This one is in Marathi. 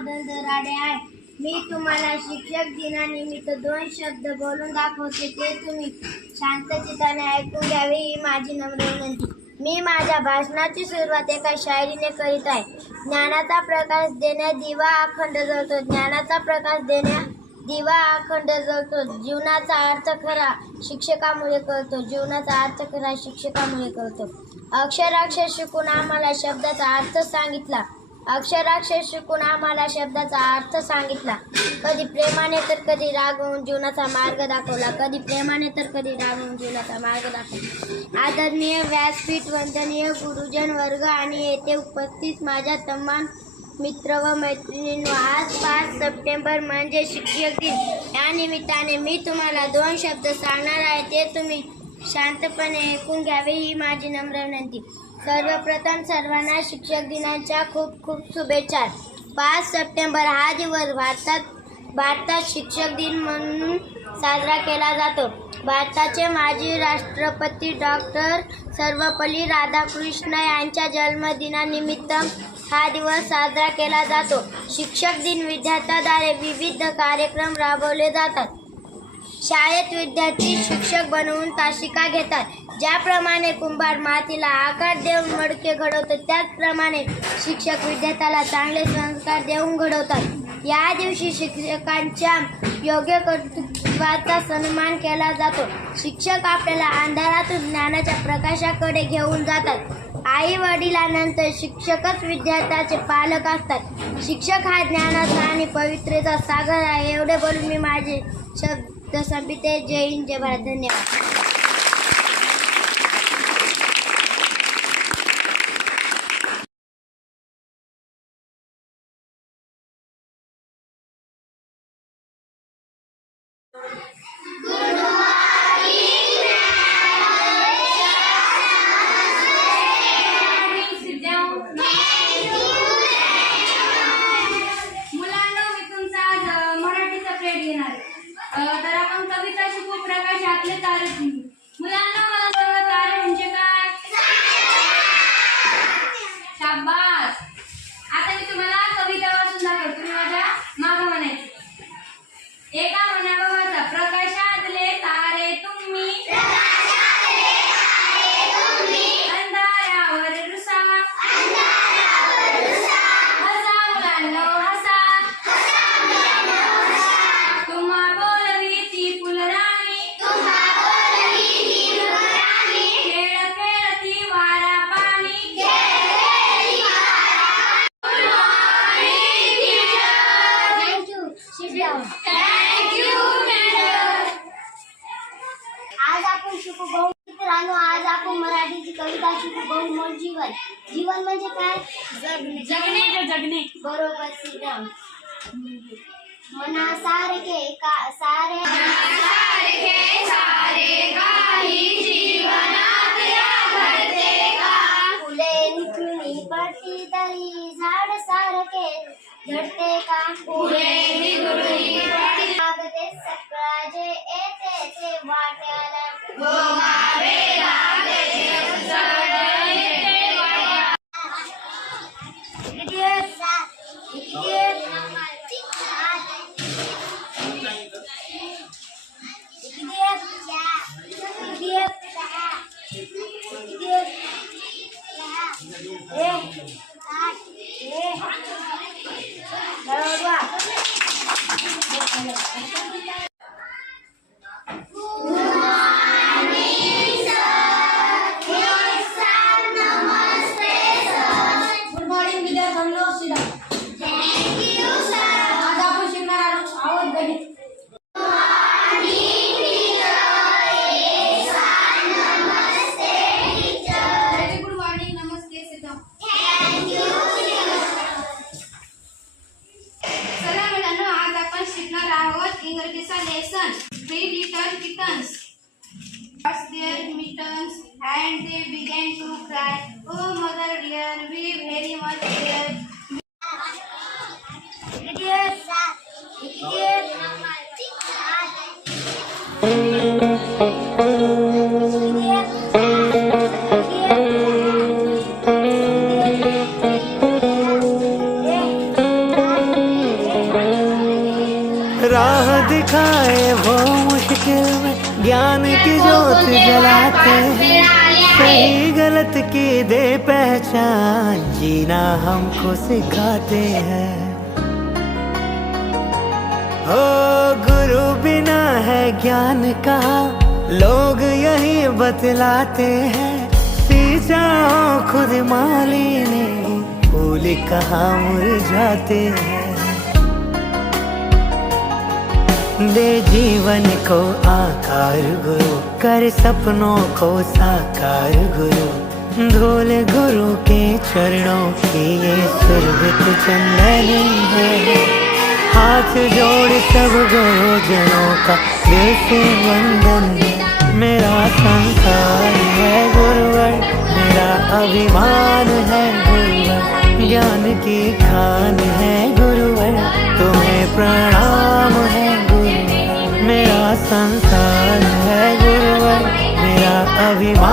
बदल दराडे आहे मी तुम्हाला शिक्षक दिनानिमित्त दोन शब्द बोलून दाखवते ते तुम्ही शांतचित्ताने ऐकून घ्यावे ही माझी नम्र विनंती. मी माझ्या भाषणाची सुरुवात एका शायरीने करीत आहे. ज्ञानाचा प्रकाश देण्या दिवा अखंड जळतो. ज्ञानाचा प्रकाश देण्या दिवा अखंड जळतो. जीवनाचा अर्थ खरा शिक्षकामुळे कळतो. जीवनाचा अर्थ खरा शिक्षकामुळे कळतो. अक्षराक्षर शिकून आम्हाला शब्दाचा अर्थ सांगितला. अक्षराक्षर शिकून आम्हाला शब्दाचा अर्थ सांगितला. कधी प्रेमाने तर कधी रागवून जीवनाचा मार्ग दाखवला. कधी प्रेमाने तर कधी रागवून जीवनाचा मार्ग दाखवला. आदरणीय व्यासपीठ वंदनीय गुरुजन वर्ग आणि येथे उपस्थित माझ्या तमाम मित्र व मैत्रिणींनो आज पाच सप्टेंबर म्हणजे शिक्षक दिन. या निमित्ताने मी तुम्हाला दोन शब्द सांगणार आहे. ते तुम्ही शांतपणे ऐकून घ्यावे ही माझी नम्र विनंती. सर्वप्रथम सर्वांना शिक्षक दिनाच्या खूप खूप शुभेच्छा. पाच सप्टेंबर हा दिवस भारतात भारतात शिक्षक दिन म्हणून साजरा केला जातो. भारताचे माजी राष्ट्रपती डॉक्टर सर्वपल्ली राधाकृष्ण यांच्या जन्मदिनानिमित्त हा दिवस साजरा केला जातो. शिक्षक दिन विद्यार्थ्याद्वारे विविध कार्यक्रम राबवले जातात. शाळेत विद्यार्थी शिक्षक बनवून तासिका घेतात. ज्याप्रमाणे कुंभार मातीला आकार देऊन मडके घडवतात त्याचप्रमाणे शिक्षक विद्यार्थ्याला चांगले संस्कार देऊन घडवतात. या दिवशी शिक्षकांच्या योग्य कर्तृत्वाचा सन्मान केला जातो. शिक्षक आपल्याला अंधारातून ज्ञानाच्या प्रकाशाकडे घेऊन जातात. आई वडिलांनंतर शिक्षकच विद्यार्थ्याचे पालक असतात. शिक्षक हा ज्ञानाचा आणि पवित्रेचा सागर आहे एवढे बोलून मी माझे शब्द तर संपिते जय हिंद जय भारत धन्यवाद. बहुमोल जीवन जीवन म्हणजे काय? जगणे. जगणे जगणे. बरोबर श्रीराम मनासारखे का सारे फुले निखळून पडती तरी झाड सारखे झडते का? लागते जे येते ते वाट्याला. Hey, hey, hey. आहोत इंग्रजीचा lesson three little kittens Lost their mittens and they began to cry. Oh, mother dear, we very much care. Idiot. Idiot. Idiot. दिखाए वो मुश्किल में ज्ञान की ज्योत जलाते हैं। सही गलत की दे पहचान, जीना हमको सिखाते हैं। ओ गुरु बिना है ज्ञान का लोग यही बतलाते हैं। सींचा खुद माली ने फूल कहाँ मुरझाते हैं। दे जीवन को आकार, गुरु कर सपनों को साकार, गुरु। धूल गुरु के चरणों की ये सुरभित चंदनी है। हाथ जोड़ सब गुरु जनों का दिल से वंदन। मेरा संसार है गुरुवर, मेरा अभिमान। அபிமா